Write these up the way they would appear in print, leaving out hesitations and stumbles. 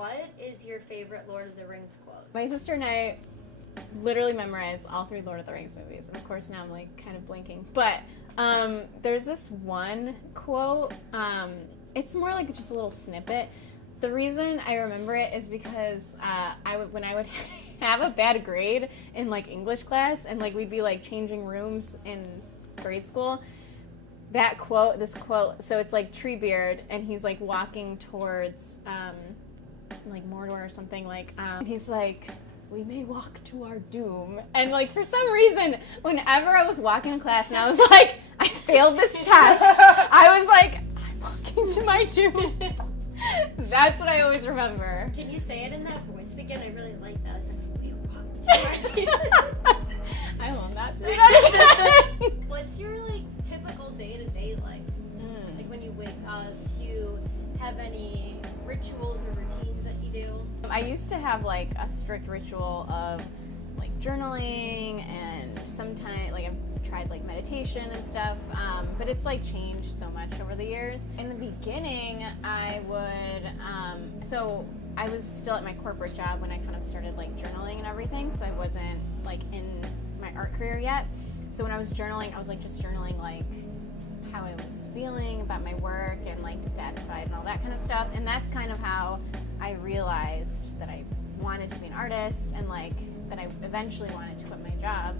what is your favorite Lord of the Rings quote? My sister and I literally memorized all 3 Lord of the Rings movies. And of course, now I'm like kind of blinking. But there's this one quote. It's more like just a little snippet. The reason I remember it is because when I would have a bad grade in like English class, and like we'd be like changing rooms in grade school. This quote, so it's like Treebeard, and he's like walking towards like Mordor or something, like he's like, we may walk to our doom. And like for some reason, whenever I was walking in class and I was like, I failed this test, I was like, I'm walking to my doom. That's what I always remember. Can you say it in that voice again? I really like that. We walk to our doom. I will not say that again. What's your like typical day-to-day like? Like when you wake up, do you have any rituals or routines that you do? I used to have like a strict ritual of like journaling, and sometimes like I've tried like meditation and stuff, but it's like changed so much over the years. In the beginning, I would, so I was still at my corporate job when I kind of started like journaling and everything, so I wasn't like in my art career yet. So when I was journaling, I was like just journaling like how I was feeling about my work and like dissatisfied and all that kind of stuff. And that's kind of how I realized that I wanted to be an artist, and like that I eventually wanted to quit my job.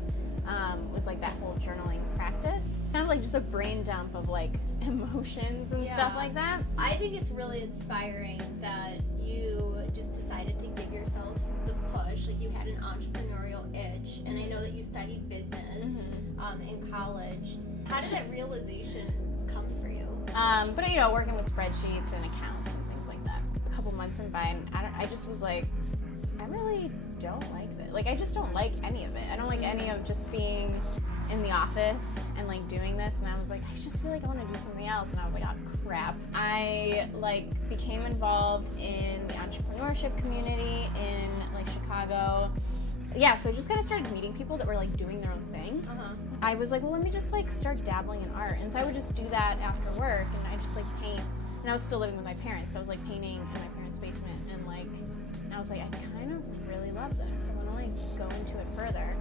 Was like that whole journaling practice. Kind of like just a brain dump of like emotions and stuff like that. I think it's really inspiring that you just decided to give yourself the push. Like you had an entrepreneurial itch, and I know that you studied business in college. How did that realization come for you? But you know, working with spreadsheets and accounts and things like that. A couple months went by, and I just was like, I really don't like this. Like, I just don't like any of it. I don't like any of just being in the office and like doing this. And I was like, I just feel like I want to do something else. And I was like, oh crap. I like became involved in the entrepreneurship community in like Chicago. Yeah, so I just kind of started meeting people that were like doing their own thing. I was like, well, let me just like start dabbling in art. And so I would just do that after work, and I just like paint. And I was still living with my parents, so I was like painting in my parents' basement, and like I was like, I kind of really love this. I want to like go into it further.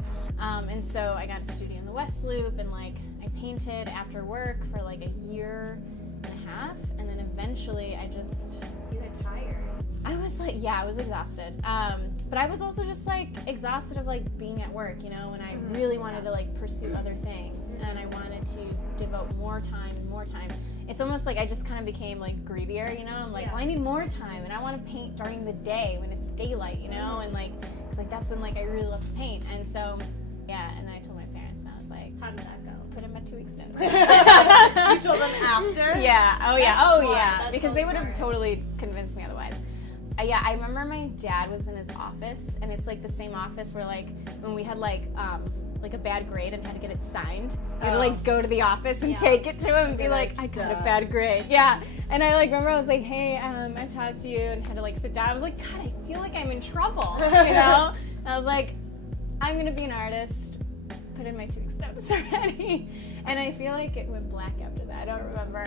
And so I got a studio in the West Loop, and like I painted after work for like a year and a half, and then eventually I just... You got tired. I was like, yeah, I was exhausted. But I was also just like exhausted of like being at work, you know, and I really wanted to like pursue other things, and I wanted to devote more time and more time. It's almost like I just kind of became like greedier, you know. I'm like, well, I need more time, and I want to paint during the day when it's daylight, you know, and like it's like that's when like I really love to paint. And so yeah, and then I told my parents, and I was like, how did that go? Put them at 2 weeks notice. You told them after? Yeah. Oh yeah. That's Oh smart. yeah. That's Because so they would have smart. totally convinced me otherwise. Yeah, I remember my dad was in his office, and it's like the same office where like when we had like a bad grade and had to get it signed, you had to like go to the office and take it to him and be like, I got a bad grade. Yeah. And I like remember I was like, hey, I talked to you, and had to like sit down. I was like, God, I feel like I'm in trouble, you know? And I was like, I'm gonna be an artist. Put in my 2 weeks notice already. And I feel like it went black after that. I don't remember.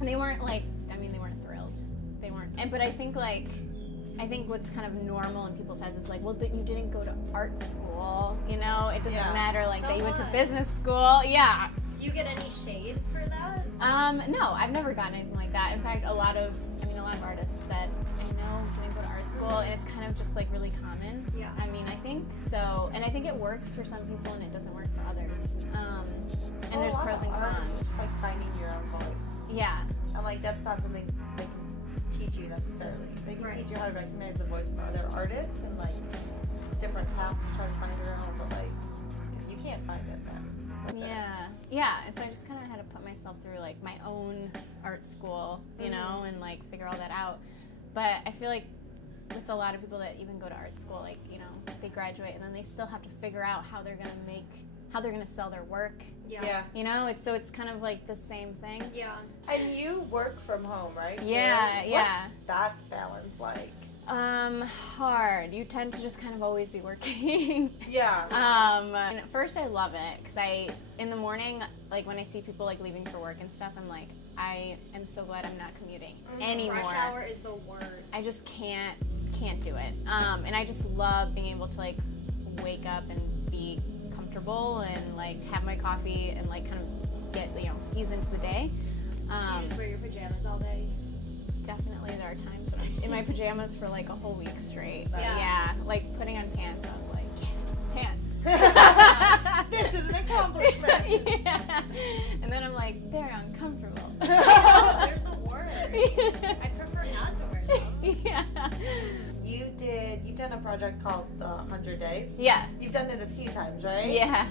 They weren't like, I mean, they weren't thrilled. They weren't. But I think what's kind of normal in people's heads is like, well, but you didn't go to art school, you know? It doesn't matter, like, So that you went to what? business school. Yeah. Do you get any shade for that? No, I've never gotten anything like that. In fact, a lot of artists that I know didn't go to art school, and it's kind of just like really common. Yeah. I mean, I think so, and I think it works for some people and it doesn't work for others. And there's pros and cons. It's like finding your own voice. Yeah. And like that's not something they can teach you necessarily. They can teach you how to recognize the voice of other artists and like different paths to try to find your own, but like if you can't find it, then that's it. Yeah, and so I just kind of had to put myself through like my own art school, you know, and like figure all that out. But I feel like with a lot of people that even go to art school, like, you know, they graduate and then they still have to figure out how they're gonna sell their work. Yeah. You know, it's kind of like the same thing. Yeah. And you work from home, right? Yeah, too? yeah. What's that balance like? Hard. You tend to just kind of always be working. Yeah. And at first I love it because in the morning, like when I see people like leaving for work and stuff, I'm like, I am so glad I'm not commuting anymore. Rush hour is the worst. I just can't do it. And I just love being able to like wake up and be comfortable and like have my coffee and like kind of get, ease into the day. Do you just wear your pajamas all day? Definitely, there are times when I'm in my pajamas for like a whole week straight. But Yeah. Like putting on pants, I was like, pants. This is an accomplishment. Yeah. And then I'm like, they're uncomfortable. They're the worst. I prefer not to wear them. Yeah. You've done a project called the 100 Days. Yeah. You've done it a few times, right? Yeah.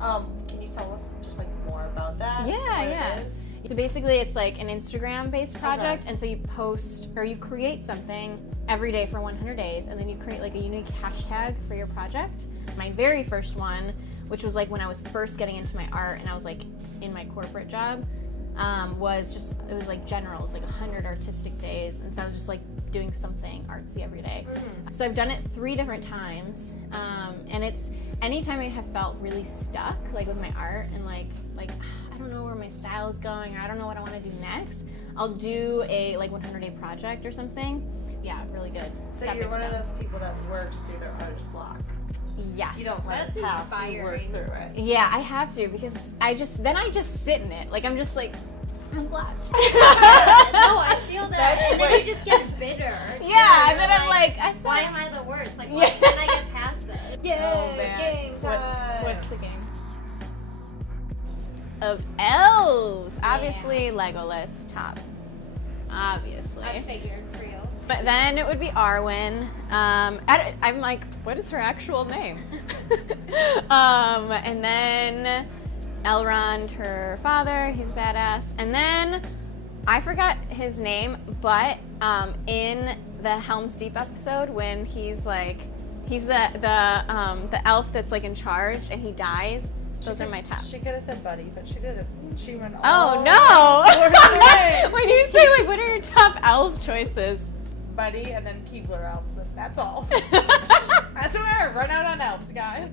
Can you tell us just like more about that? Yeah, What yeah. it is? So basically it's like an Instagram-based project, Okay. and so you post or you create something every day for 100 days, and then you create like a unique hashtag for your project. My very first one, which was like when I was first getting into my art and I was like in my corporate job, it was like general, it was like 100 artistic days, and so I was just like doing something artsy every day. So I've done it 3 different times, and it's anytime I have felt really stuck like with my art and like I don't know where my style is going, or I don't know what I want to do next, I'll do a like 100-day project or something. Yeah, really good. So Stepping you're one of stone. those people that works through their artist block. Yes. You don't let That's it pass. You work inspiring. through it. Yeah, I have to, because I just sit in it. Like I'm just like, I'm blocked. No, I feel that. And then you just get bitter. Yeah, too. and then You're I'm like, I said, why am I the worst? Like, why can't I get past this? Yay, man. game time. What's the game? Of elves. Obviously, Legolas, top. Obviously. I figured for you. But then it would be Arwen. I'm like, what is her actual name? And then Elrond, her father, he's badass. And then I forgot his name, but in the Helm's Deep episode, when he's the elf that's like in charge and he dies. Those are my top. She could have said Buddy, but she went Oh all no! over the way. When you say like, what are your top elf choices? Buddy and then Keebler elves. And that's all. That's where I run out on elves, guys.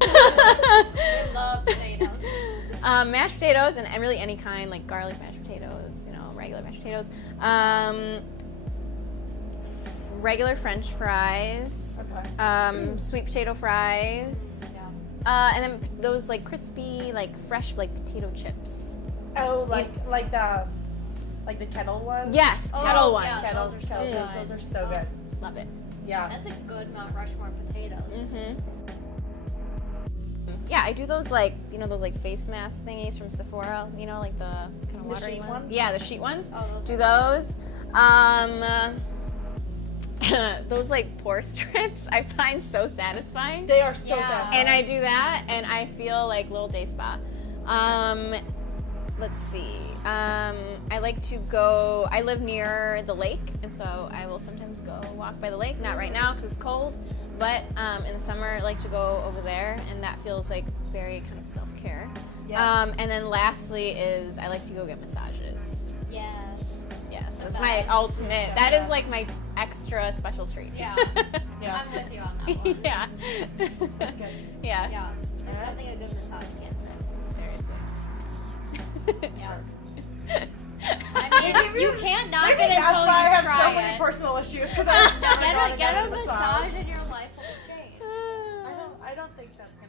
I love potatoes. Mashed potatoes and really any kind, like garlic mashed potatoes, regular mashed potatoes. Regular French fries. Okay. Sweet potato fries. Yeah. And then those like crispy, like fresh, like potato chips. Oh, like the kettle ones? Yes, Oh, kettle ones. yeah. Kettle Those are so chips. good. Those are so good. Love it. Yeah. That's a good Mount Rushmore potatoes. Mm-hmm. Yeah, I do those like, those like face mask thingies from Sephora, like the kind of The watery sheet ones. ones? Yeah, the sheet ones. Oh, those Do are those. Those like pore strips I find so satisfying. They are so Yeah. satisfying. And I do that and I feel like little day spa. Let's see. I like to go, I live near the lake, and so I will sometimes go walk by the lake. Not right now because it's cold, but in the summer I like to go over there, and that feels like very kind of self-care. Yeah. And then lastly is I like to go get massages. Yes. Yes, The that's my best. ultimate. That is like my extra special treat. Yeah. Yeah. I'm with you on that one. Yeah. That's good. Yeah. Yeah. There's Alright. nothing a good massage can't fix. Seriously. Yeah. I mean, you can't knock it Maybe until that's why I you have so try many it. personal issues, because I've never gone and Get gotten a massage and your life will change. I don't think that's gonna